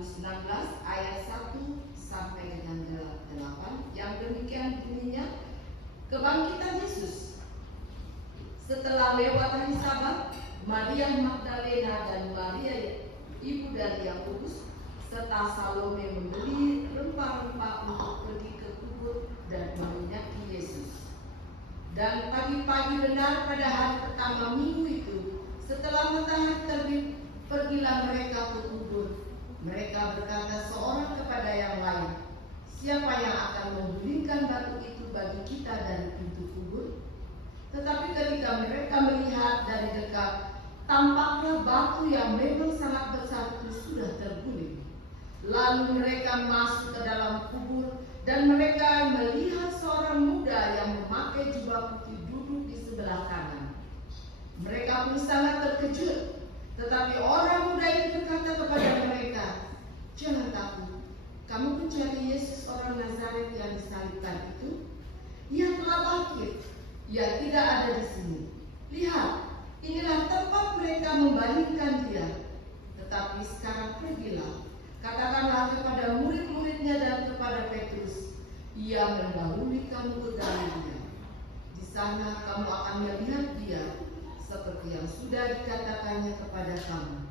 Markus 16 ayat 1 sampai dengan 8 yang demikian bunyinya, kebangkitan Yesus. Setelah lewat hari Sabat, Maria Magdalena dan Maria ibu dari Yakobus serta Salome membeli rempah-rempah untuk pergi ke kubur dan meminyaki Yesus. Dan pagi-pagi benar pada hari pertama minggu itu, setelah matahari terbit, pergilah mereka ke kubur. Mereka berkata seorang kepada yang lain, siapa yang akan menggulingkan batu itu bagi kita dari pintu kubur? Tetapi ketika mereka melihat dari dekat, tampaknya batu yang memang sangat besar itu sudah terguling. Lalu mereka masuk ke dalam kubur dan mereka melihat seorang muda yang memakai jubah putih duduk di sebelah kanan. Mereka pun sangat terkejut. Tetapi orang muda itu berkata kepada mereka, jangan takut, kamu mencari Yesus orang Nazaret yang disalibkan itu. Ia telah bangkit, ia tidak ada di sini. Lihat, inilah tempat mereka membalingkan dia. Tetapi sekarang pergilah, katakanlah kepada murid-muridnya dan kepada Petrus, ia mendahului kamu ke Galilea. Di sana kamu akan melihat dia, seperti yang sudah dikatakannya kepada kamu.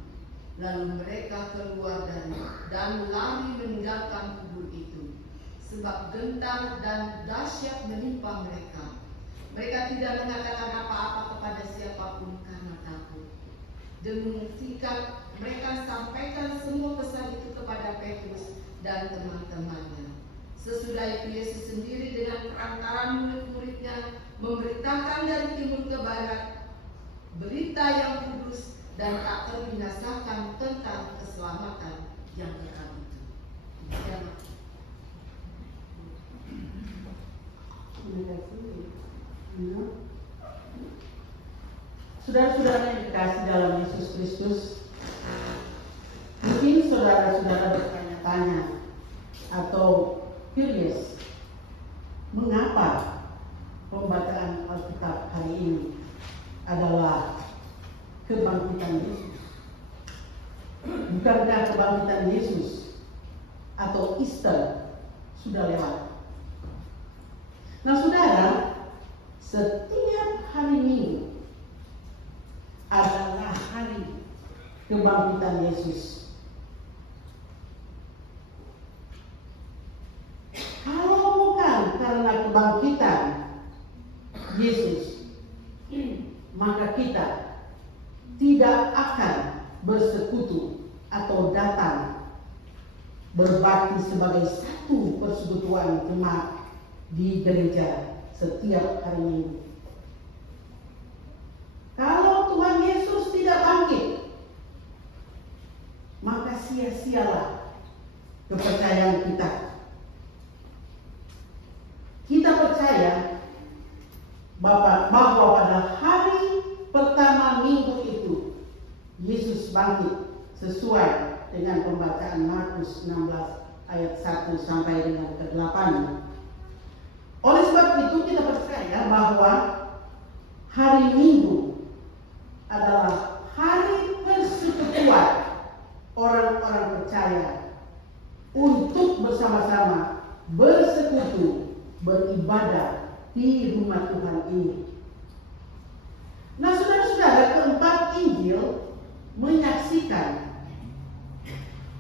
Lalu mereka keluar dan lari meninggalkan kubur itu, sebab gentar dan dahsyat menimpa mereka. Mereka tidak mengatakan apa-apa kepada siapapun karena takut. Dengan sikap mereka sampaikan semua pesan itu kepada Petrus dan teman-temannya. Sesudah itu Yesus sendiri dengan perantaraan murid-muridnya memberitakan dari timur ke barat berita yang kudus dan tak terbinasakan tentang keselamatan yang kekal itu. Saudara-saudara yang dikasih dalam Yesus Kristus, mungkin saudara-saudara bertanya-tanya atau curious, mengapa pembacaan Alkitab hari ini adalah kebangkitan Yesus? Bukankah kebangkitan Yesus atau Easter sudah lewat? Nah saudara, setiap hari Minggu adalah hari kebangkitan Yesus. Kalau bukan karena kebangkitan Yesus, maka kita tidak akan bersekutu atau datang berbakti sebagai satu persekutuan jemaat di gereja setiap hari Minggu. Kalau Tuhan Yesus tidak bangkit, maka sia-sialah kepercayaan kita. Kita percaya bahwa pada hari pertama minggu itu Yesus bangkit sesuai dengan pembacaan Markus 16 ayat 1 sampai dengan ke-8. Oleh sebab itu kita percaya bahwa hari Minggu adalah hari persekutuan orang-orang percaya untuk bersama-sama bersekutu beribadah di rumah Tuhan ini. Nah saudara-saudara, keempat Injil menyaksikan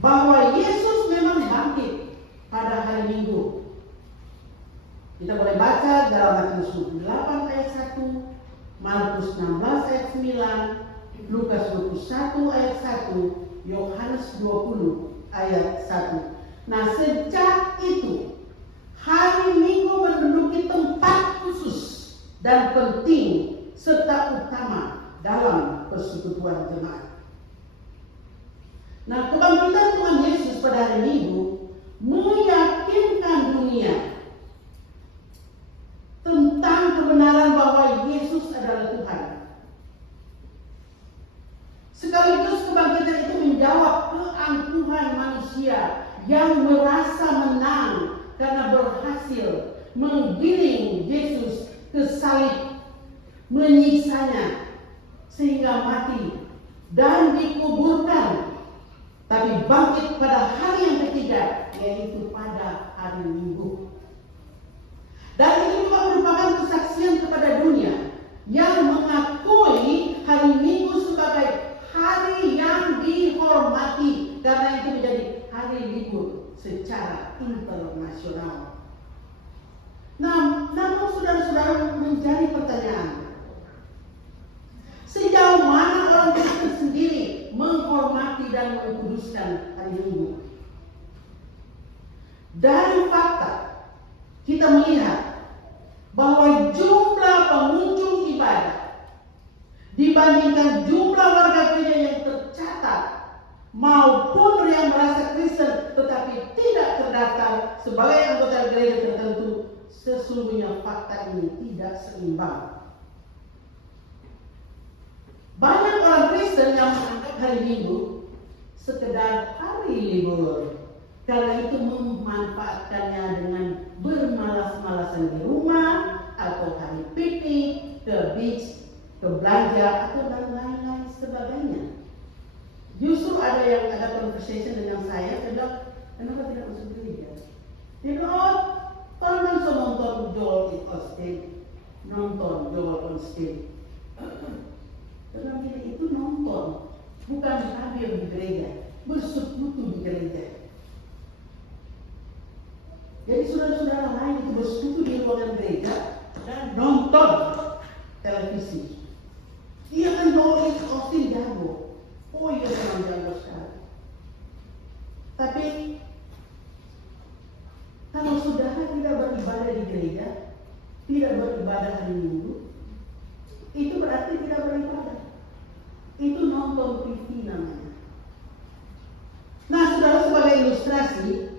bahwa Yesus memang bangkit pada hari Minggu. Kita boleh baca dalam Matius 28 ayat 1, Markus 16 ayat 9, Lukas 21 ayat 1, Yohanes 20 ayat 1. Nah sejak itu hari Minggu menduduki tempat khusus dan penting serta utama dalam persekutuan jemaat. Nah kebangkitan Tuhan Yesus pada hari Minggu meyakinkan dunia tentang kebenaran bahwa Yesus adalah Tuhan. Sekaligus kebangkitan itu menjawab keangkuhan manusia yang merasa menang karena berhasil menggiring Yesus ke salib, menyiksanya sehingga mati dan dikuburkan tapi bangkit pada hari yang ketiga, yaitu pada hari Minggu. Dan itu juga merupakan kesaksian kepada dunia yang mengakui hari Minggu sebagai hari yang dihormati, karena itu menjadi hari libur secara internasional. Nah, namun saudara-saudara, menjadi pertanyaan, sejauh mana orang Kristen sendiri menghormati dan mengkuduskan hari Minggu? Dari fakta kita melihat bahwa jumlah pengunjung ibadah dibandingkan jumlah warga gereja yang tercatat maupun yang merasa Kristen tetapi tidak terdaftar sebagai anggota gereja tertentu, sesungguhnya fakta ini tidak seimbang. Banyak orang Kristen yang menganggap hari Minggu sekedar hari libur, karena itu memanfaatkannya dengan bermalas-malasan di rumah atau hari piknik, ke beach, ke belanja atau dan lain-lain sebagainya. Justru ada conversation dengan saya bilang, kenapa tidak masuk gereja? Dia bilang, oh, orang kan so nonton Joel Osteen, nonton Joel Osteen. Dalam diri itu nonton, bukan hadir di gereja, bersekutu di gereja. Jadi saudara-saudara lain itu bersekutu di ruangan gereja dan nonton televisi. Dia kan Joel Osteen jago. Oh iya, memang jago sekali. Tapi kalau saudara tidak beribadah di gereja, tidak beribadah hari Minggu, itu berarti tidak beribadah. Itu nonton TV namanya. Nah, saudara, sebagai ilustrasi,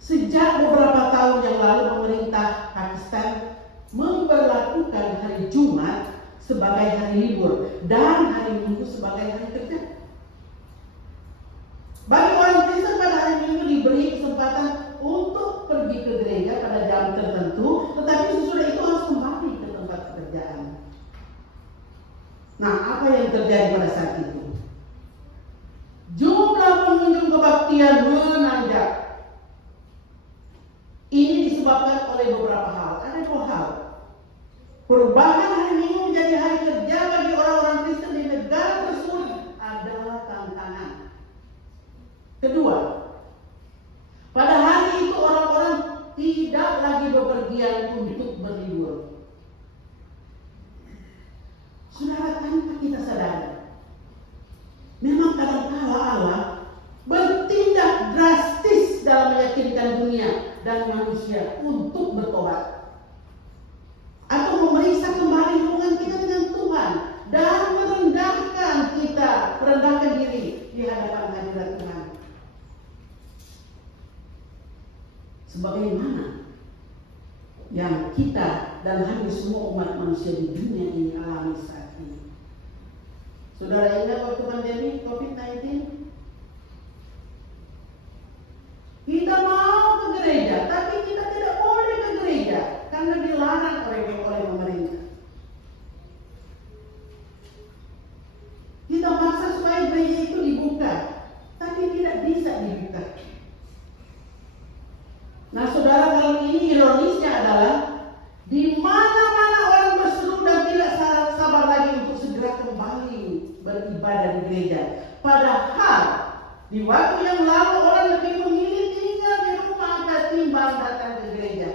sejak beberapa tahun yang lalu pemerintah Pakistan memberlakukan hari Jumat sebagai hari libur dan hari Minggu sebagai hari kerja. Bagi orang Kristen pada hari Minggu diberi kesempatan untuk pergi ke gereja pada jam tertentu, tetapi sesudah itu harus kembali ke tempat pekerjaan. Nah, apa yang terjadi pada saat itu? Jumlah pengunjung kebaktian menanjak. Ini disebabkan oleh beberapa hal. Ada dua hal. Perubahan hari Minggu menjadi hari kerja bagi orang-orang Kristen di negara tersebut adalah tantangan. Kedua, pada hari itu orang-orang tidak lagi bepergian untuk berlibur. Saudara, tanpa kita sadari, memang kadang-kala Allah bertindak drastis dalam meyakinkan dunia dan manusia untuk bertobat, atau memeriksa kembali hubungan kita dengan Tuhan dan merendahkan diri di hadapan hadirat Tuhan. Sebagaimana yang kita dan hampir semua umat manusia di dunia ini alami saat ini. Saudara ingat waktu pandemi COVID-19? Kita mau ke gereja, tapi kita tidak boleh ke gereja karena dilarang oleh pemerintah. Kita maksa supaya gereja itu dibuka, tapi tidak bisa dibuka. Nah, saudara, kali ini ironisnya adalah di mana-mana orang berseru dan tidak sabar lagi untuk segera kembali beribadah di gereja. Padahal di waktu yang lalu orang lebih memilih tinggal di rumah ketimbang datang ke gereja.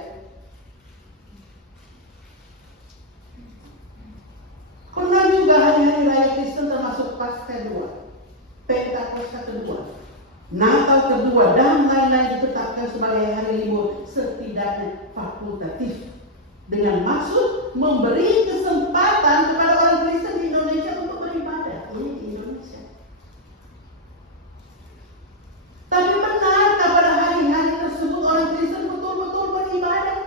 Pernah juga hari-hari raya Kristen termasuk Paskah kedua, Pentakosta kedua, Natal kedua, dan lain-lain ditetapkan sebagai hari libur setidaknya fakultatif, dengan maksud memberi kesempatan kepada orang Kristen di Indonesia untuk beribadah. Ini di Indonesia. Tapi benarkah pada hari-hari tersebut orang Kristen betul-betul beribadah?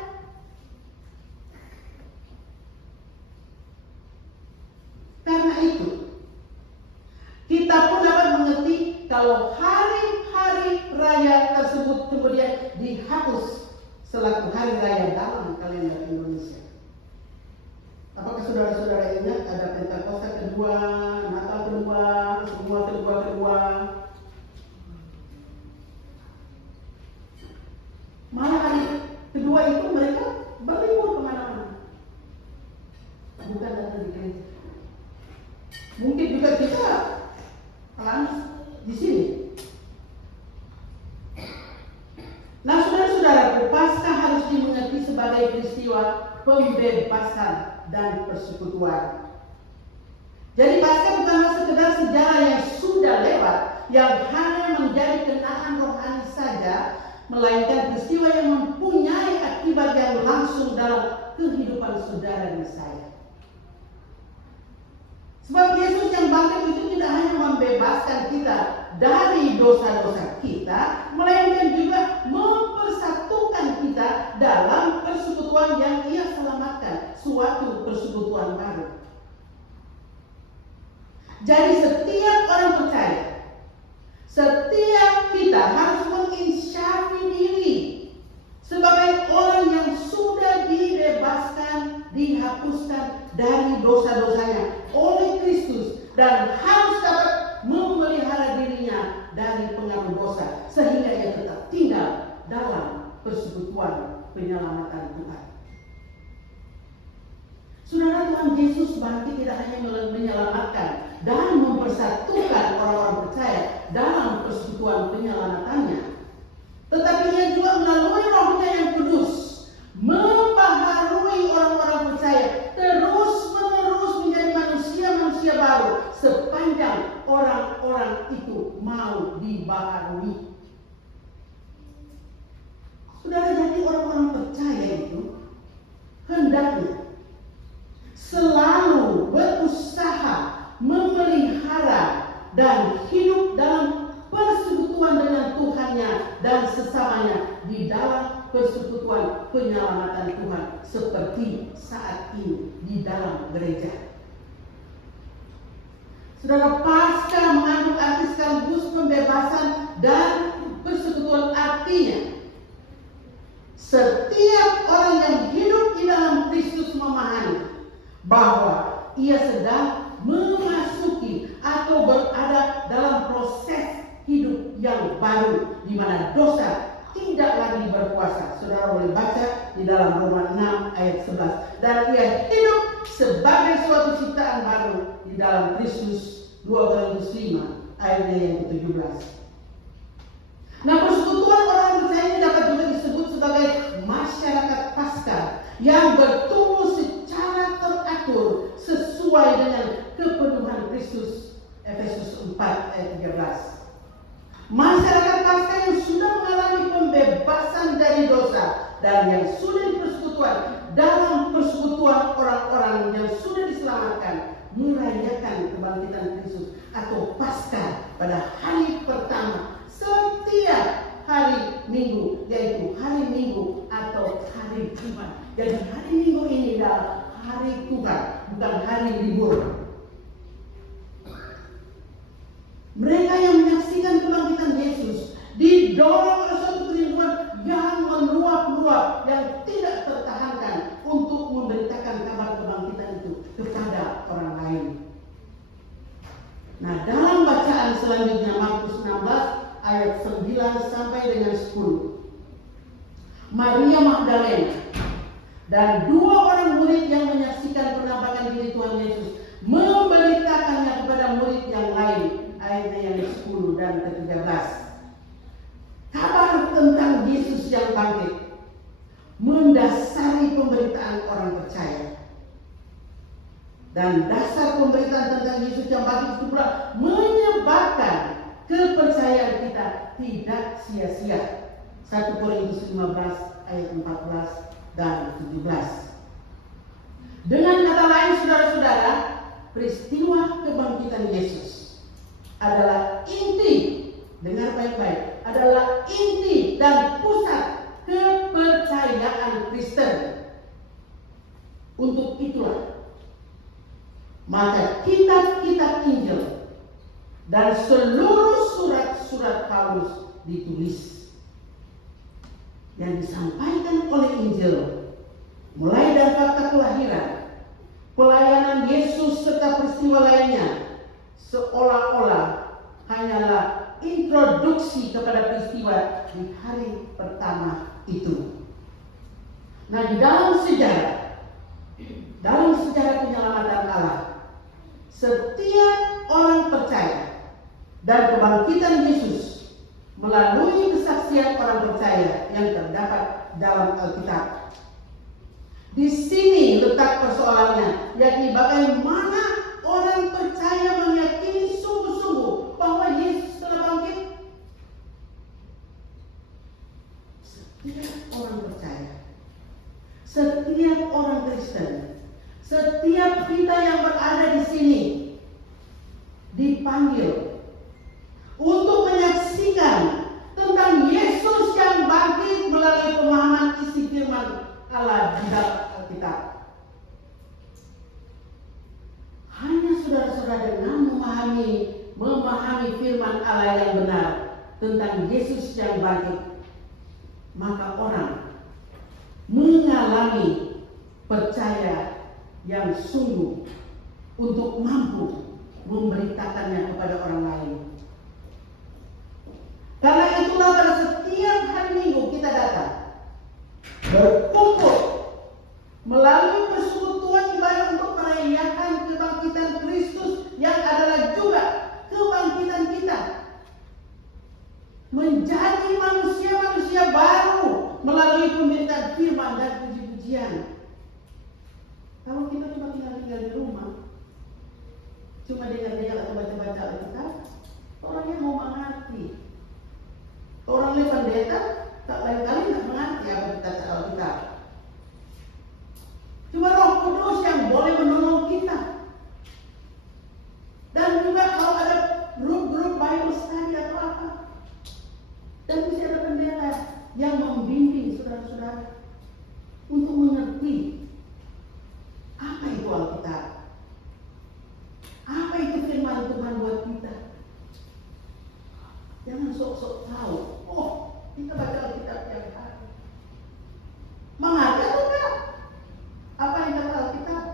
Karena itu, kita pun dapat mengerti kalau hari-hari raya tersebut kemudian dihapus selaku hari raya dalam kalender Indonesia. Apakah saudara-saudara ingat ada Pentakosta kedua, Natal kedua, semua kedua-kedua? Kedua itu mereka berlibur kemana-mana, bukan datang di gereja. Mungkin juga kita alami di sini. Nah, saudara-saudaraku, Paskah harus dimengerti sebagai peristiwa pembebasan dan persekutuan. Jadi Paskah bukanlah sekedar sejarah yang sudah lewat, yang hanya menjadi kenangan rohani saja, melainkan peristiwa yang mempunyai akibat yang langsung dalam kehidupan saudara dan saya. Sebab Yesus yang bangkit itu tidak hanya membebaskan kita dari dosa-dosa kita, melainkan juga mempersatukan kita dalam persekutuan yang Ia selamatkan, suatu persekutuan baru. Jadi setiap orang percaya, setiap kita harus menginsyafi diri sebagai orang yang sudah dibebaskan, dihapuskan dari dosa-dosanya oleh Kristus, dan harus dapat memelihara dirinya dari pengaruh dosa sehingga ia tetap tinggal dalam persekutuan penyelamatan Tuhan. Saudara, Tuhan Yesus bangkit tidak hanya menyelamatkan dan mempersatukan orang-orang percaya dalam persekutuan penyelamatannya, tetapi Ia juga melalui Roh-Nya yang kudus membaharui orang-orang percaya terus-menerus menjadi manusia-manusia baru sepanjang orang-orang itu mau dibaharui. Saudara, jadi orang-orang percaya itu hendaknya selalu berusaha memelihara dan hidup dalam persekutuan dengan Tuhannya dan sesamanya di dalam persekutuan penyelamatan Tuhan, seperti saat ini di dalam gereja. Saudara, Paskah mengandung arti sekaligus pembebasan dan persekutuan. Artinya setiap orang yang hidup di dalam Kristus memahami bahwa ia sedang memasuki atau berada dalam proses hidup yang baru, di mana dosa tidak lagi berkuasa. Saudara boleh baca di dalam Roma 6 ayat 11. Dan ia hidup sebagai suatu ciptaan baru di dalam Kristus, 2 Korintus 5 ayatnya yang ke-17. Nah, persekutuan orang percaya ini dapat juga disebut sebagai masyarakat Paskah yang bertumbuh secara teratur sesuai dengan kepenuhan Kristus, Efesus 4 ayat 13. Masyarakat Paskah yang sudah mengalami pembebasan dari dosa dan yang sudah dipersekutuan dalam persekutuan orang-orang yang sudah diselamatkan, merayakan kebangkitan Kristus atau Paskah pada hari pertama setiap hari Minggu, yaitu hari Minggu atau hari Jumat. Jadi hari Minggu ini adalah hari Tuhan, bukan hari libur. Mereka yang menyaksikan kebangkitan Yesus didorong oleh suatu kerinduan yang meluap-luap, yang tidak tertahankan untuk memberitakan kabar kebangkitan itu kepada orang lain. Nah, dalam bacaan selanjutnya Markus 16 ayat 9 sampai dengan 10. Maria Magdalena dan 2 orang murid yang menyaksikan penampakan diri Tuhan Yesus memberitakannya kepada murid yang lain. Ayatnya yang ke-10 dan ke-13. Kabar tentang Yesus yang bangkit mendasari pemberitaan orang percaya. Dan dasar pemberitaan tentang Yesus yang bangkit itu pula menyebabkan kepercayaan kita tidak sia-sia. 1 Korintus 15 ayat 14 dan 17. Dengan kata lain, saudara-saudara, peristiwa kebangkitan Yesus adalah inti, dengar baik-baik, adalah inti dan pusat kepercayaan Kristen. Untuk itulah maka kitab-kitab Injil dan seluruh surat-surat Paulus ditulis. Yang disampaikan oleh Injil, mulai dari fakta kelahiran, pelayanan Yesus serta peristiwa lainnya, seolah-olah hanyalah introduksi kepada peristiwa di hari pertama itu. Nah, di dalam sejarah penyelamatan Allah, setiap orang percaya dan kebangkitan Yesus melalui kesaksian orang percaya yang terdapat dalam Alkitab. Di sini letak persoalannya, yakni bagaimana orang percaya meyakini sungguh-sungguh bahwa Yesus telah bangkit. Setiap orang percaya, setiap orang Kristen, setiap kita yang berada di sini dipanggil untuk menyaksikan tentang Yesus yang bangkit melalui pemahaman isi firman Allah di dalam Alkitab. Hanya saudara-saudara dengan memahami firman Allah yang benar tentang Yesus yang bangkit, maka orang mengalami percaya yang sungguh untuk mampu memberitakannya kepada orang lain. Karena itulah pada setiap hari Minggu kita datang berkumpul melalui persekutuan ibadah untuk merayakan kebangkitan Kristus yang adalah juga kebangkitan kita menjadi manusia-manusia baru melalui pemberitaan firman dan puji-pujian. Kalau kita cuma tinggal di rumah, cuma dengar-dengar atau baca-baca Alkitab, orangnya mau mengerti. Orang lain pendeta tak lain-kali tak mengerti apa kita baca Alkitab. Cuma Roh Kudus yang boleh menolong kita. Dan juga kalau ada grup-grup Bible study atau apa, dan bisa ada pendeta yang membimbing saudara-saudara untuk mengerti apa itu Alkitab, apa itu firman Tuhan buat kita. Jangan sok-sok tahu. Oh, kita baca Alkitab tiap hari. Mengerti atau enggak? Apa yang kata Alkitab?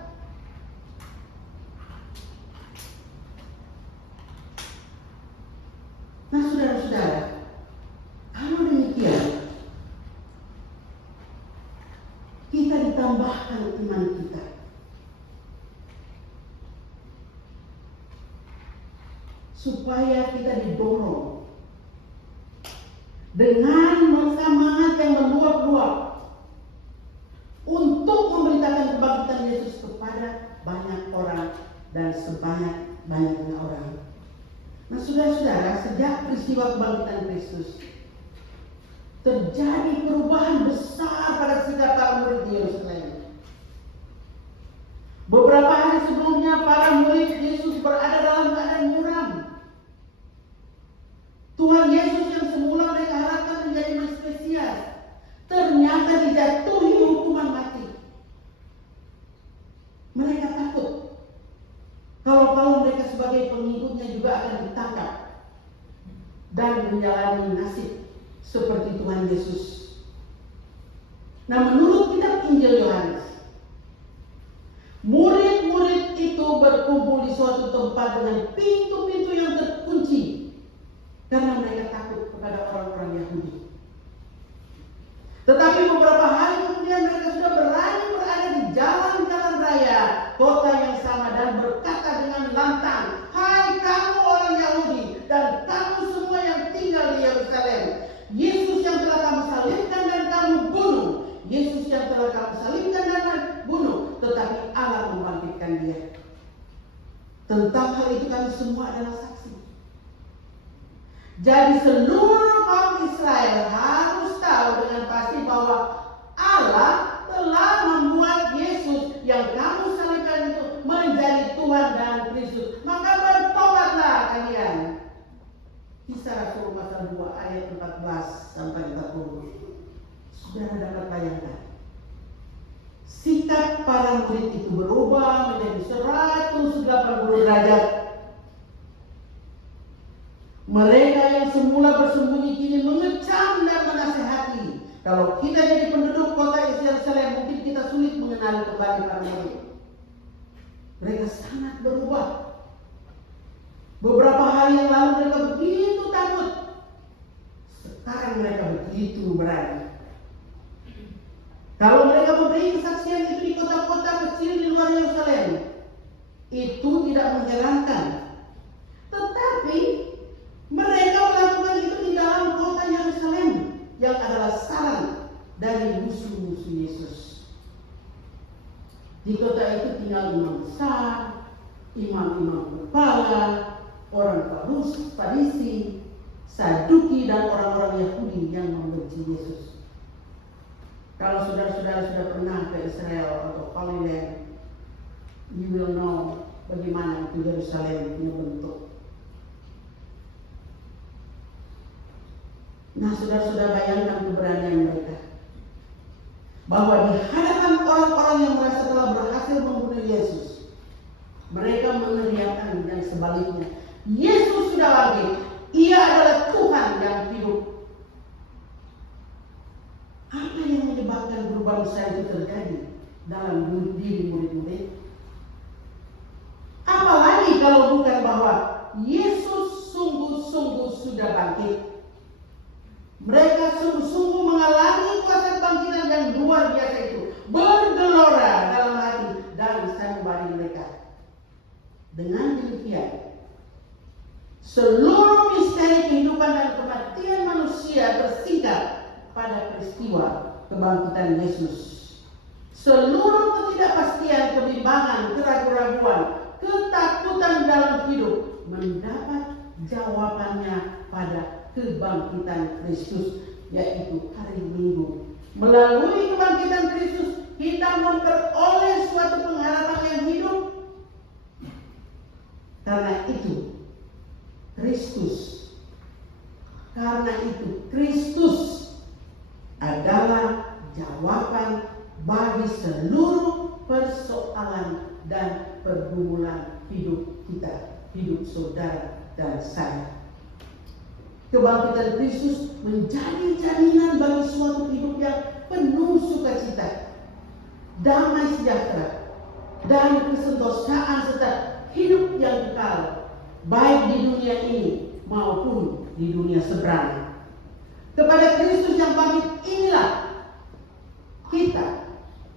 Nah, saudara-saudara, kalau demikian, kita ditambahkan iman kita. Supaya kita didorong dengan semangat yang meluap-luap untuk memberitakan kebangkitan Yesus kepada banyak orang dan sebanyak-banyaknya orang. Nah, saudara-saudara, sejak peristiwa kebangkitan Kristus terjadi perubahan besar pada sikap para murid di Yerusalem. Beberapa hari sebelumnya para murid Yesus berada dalam keadaan muram. Tuhan Yesus yang semula mereka harapkan menjadi Mesias ternyata dijatuhi hukuman mati. Mereka takut kalau mereka sebagai pengikutnya juga akan ditangkap dan menjalani nasib seperti Tuhan Yesus. Nah, menurut kitab Injil Yohanes, murid-murid itu berkumpul di suatu tempat dengan pintu-pintu yang terkunci karena mereka takut kepada orang-orang Yahudi. Tetapi beberapa hari kemudian mereka sudah berani berada di jalan-jalan raya kota yang sama dan berkata dengan lantang, "Hai kamu orang Yahudi dan kamu semua yang tinggal di Yerusalem, Yesus yang telah kamu salibkan dan kamu bunuh, Yesus yang telah kamu salibkan dan bunuh, tetapi Allah membangkitkan dia. Tentang hal itu kami semua adalah saksi." Jadi seluruh kaum Israel harus tahu dengan pasti bahwa Allah telah membuat Yesus yang kamu salibkan itu menjadi Tuhan dan Kristus. Maka bertobatlah kalian. Kisah Rasul pasal 2 ayat 14 sampai 40. Saudara dapat bayangkan, sikap para murid itu berubah menjadi 180 derajat. Mereka yang semula bersembunyi kini mengecam dan menasihati. Kalau kita jadi penduduk kota Yerusalem, mungkin kita sulit mengenali kembali para murid. Mereka sangat berubah. Beberapa hari yang lalu mereka begitu takut. Sekarang mereka begitu berani. Kalau mereka luar Yerusalem. Itu tidak mengherankan. Tetapi mereka melakukan itu di dalam kota Yerusalem yang adalah sarang dari musuh-musuh Yesus. Di kota itu tinggal imam besar, imam-imam kepala, orang Farisi, Saduki, dan orang-orang Yahudi yang membenci Yesus. Kalau saudara-saudara sudah pernah ke Israel atau Holy Land, you will know bagaimana itu Yerusalem punya bentuk. Nah, saudara-saudara bayangkan keberanian mereka. Bahwa di hadapan orang-orang yang merasa telah berhasil membunuh Yesus, mereka meneriakkan yang sebaliknya. Yesus sudah bangkit. Ia adalah Tuhan yang hidup. Apa yang menyebabkan perubahan besar itu terjadi dalam diri murid-murid? Apalagi kalau bukan bahwa Yesus sungguh-sungguh sudah bangkit. Mereka sungguh-sungguh mengalami kuasa kebangkitan yang luar biasa itu, bergelora dalam hati dan sanubari mereka. Dengan demikian, seluruh misteri kehidupan dan kematian manusia tersingkap pada peristiwa kebangkitan Yesus. Seluruh ketidakpastian, kebimbangan, keraguan-raguan, ketakutan dalam hidup mendapat jawabannya pada kebangkitan Kristus, yaitu hari Minggu. Melalui kebangkitan Kristus, kita memperoleh suatu pengharapan yang hidup. Karena itu Kristus adalah jawaban bagi seluruh persoalan dan pergumulan hidup kita, hidup saudara dan saya. Kebangkitan Kristus menjadi jaminan bagi suatu hidup yang penuh sukacita, damai sejahtera, dan kesentosaan serta hidup yang kekal, baik di dunia ini maupun di dunia seberang. Kepada Kristus yang bangkit inilah kita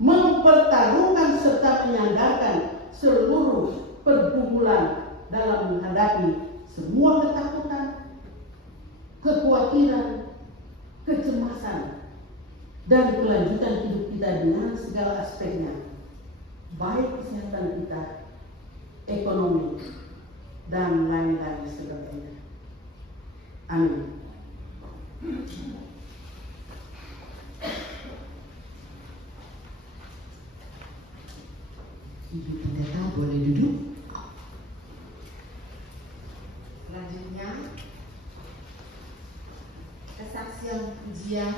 mempertaruhkan serta menyandarkan seluruh pergumulan dalam menghadapi semua ketakutan, kekhawatiran, kecemasan, dan kelanjutan hidup kita dengan segala aspeknya, baik kesehatan kita, ekonomi, dan lain-lain sebagainya. Amin. Ibu Pendeta boleh duduk. Selanjutnya, kesaksian pujian